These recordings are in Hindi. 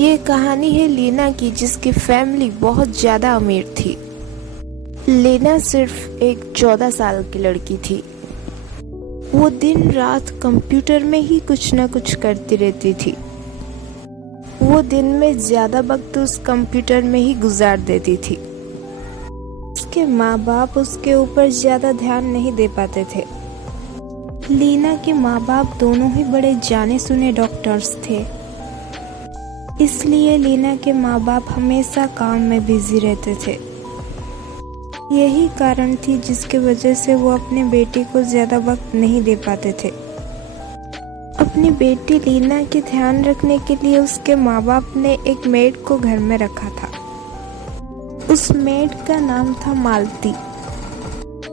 ये कहानी है लीना की, जिसकी फैमिली बहुत ज़्यादा अमीर थी। लीना सिर्फ एक 14 साल की लड़की थी। वो दिन रात कंप्यूटर में ही कुछ न कुछ करती रहती थी। वो दिन में ज़्यादा वक्त उस कंप्यूटर में ही गुजार देती थी। उसके माँ बाप उसके ऊपर ज़्यादा ध्यान नहीं दे पाते थे। लीना के माँ बाप दोनों ही बड़े जाने सुने डॉक्टर्स थे, इसलिए लीना के माँ बाप हमेशा काम में बिजी रहते थे। यही कारण थी जिसके वजह से वो अपनी बेटी को ज़्यादा वक्त नहीं दे पाते थे। अपनी बेटी लीना के ध्यान रखने के लिए उसके माँ बाप ने एक मेड को घर में रखा था। उस मेड का नाम था मालती।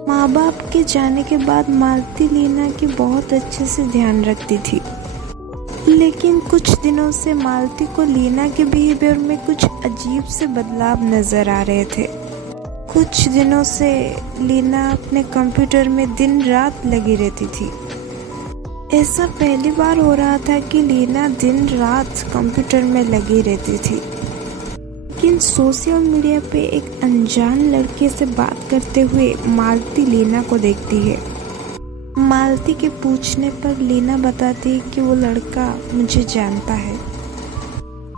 माँ बाप के जाने के बाद मालती लीना की बहुत अच्छे से ध्यान रखती थी, लेकिन कुछ दिनों से मालती को लीना के बिहेवियर में कुछ अजीब से बदलाव नजर आ रहे थे। कुछ दिनों से लीना अपने कंप्यूटर में दिन रात लगी रहती थी। ऐसा पहली बार हो रहा था कि लीना दिन रात कंप्यूटर में लगी रहती थी, लेकिन सोशल मीडिया पे एक अनजान लड़के से बात करते हुए मालती लीना को देखती है। मालती के पूछने पर लीना बताती है कि वो लड़का मुझे जानता है।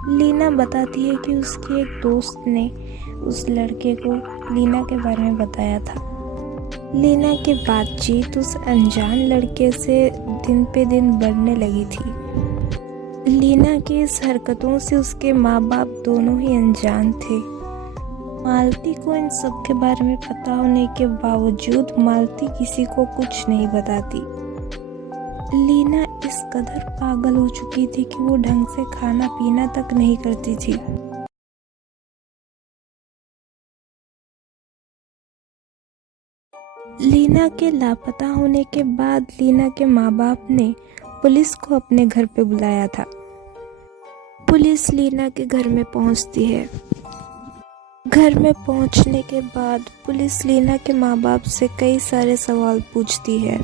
लीना बताती है कि उसके एक दोस्त ने उस लड़के को लीना के बारे में बताया था। लीना की बातचीत उस अनजान लड़के से दिन पे दिन बढ़ने लगी थी। लीना की इस हरकतों से उसके माँ बाप दोनों ही अनजान थे। मालती को इन सब के बारे में पता होने के बावजूद मालती किसी को कुछ नहीं बताती। लीना इस कदर पागल हो चुकी थी कि वो ढंग से खाना पीना तक नहीं करती थी। लीना के लापता होने के बाद लीना के माँ बाप ने पुलिस को अपने घर पे बुलाया था। पुलिस लीना के घर में पहुंचती है। घर में पहुंचने के बाद पुलिस लीना के माँ बाप से कई सारे सवाल पूछती है।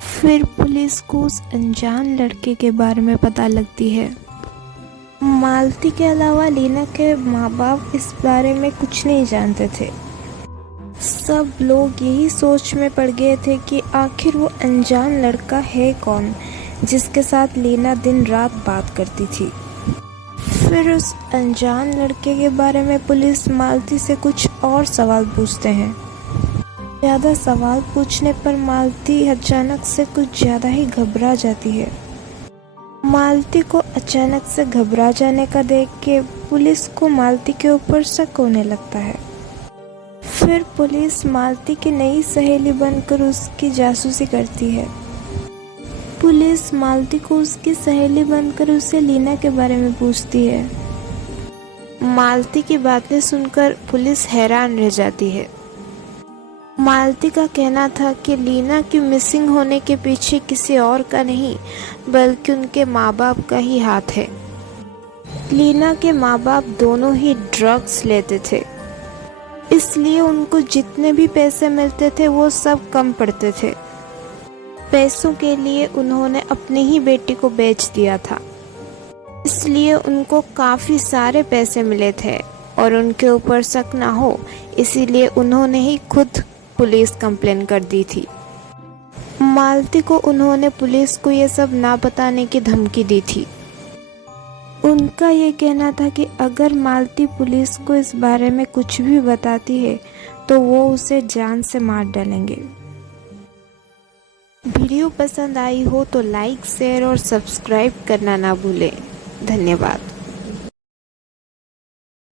फिर पुलिस को उस अनजान लड़के के बारे में पता लगती है। मालती के अलावा लीना के माँ बाप इस बारे में कुछ नहीं जानते थे। सब लोग यही सोच में पड़ गए थे कि आखिर वो अनजान लड़का है कौन जिसके साथ लीना दिन रात बात करती थी। फिर उस अनजान लड़के के बारे में पुलिस मालती से कुछ और सवाल पूछते हैं। ज़्यादा सवाल पूछने पर मालती अचानक से कुछ ज़्यादा ही घबरा जाती है। मालती को अचानक से घबरा जाने का देख के पुलिस को मालती के ऊपर शक होने लगता है। फिर पुलिस मालती की नई सहेली बनकर उसकी जासूसी करती है। पुलिस मालती को उसकी सहेली बनकर उसे लीना के बारे में पूछती है। मालती की बातें सुनकर पुलिस हैरान रह जाती है। मालती का कहना था कि लीना की मिसिंग होने के पीछे किसी और का नहीं बल्कि उनके माँ बाप का ही हाथ है। लीना के माँ बाप दोनों ही ड्रग्स लेते थे, इसलिए उनको जितने भी पैसे मिलते थे वो सब कम पड़ते थे। पैसों के लिए उन्होंने अपनी ही बेटी को बेच दिया था, इसलिए उनको काफ़ी सारे पैसे मिले थे और उनके ऊपर शक ना हो इसीलिए उन्होंने ही खुद पुलिस कंप्लेन कर दी थी। मालती को उन्होंने पुलिस को ये सब ना बताने की धमकी दी थी। उनका ये कहना था कि अगर मालती पुलिस को इस बारे में कुछ भी बताती है तो वो उसे जान से मार डालेंगे। वीडियो पसंद आई हो तो लाइक, शेयर और सब्सक्राइब करना ना भूलें। धन्यवाद।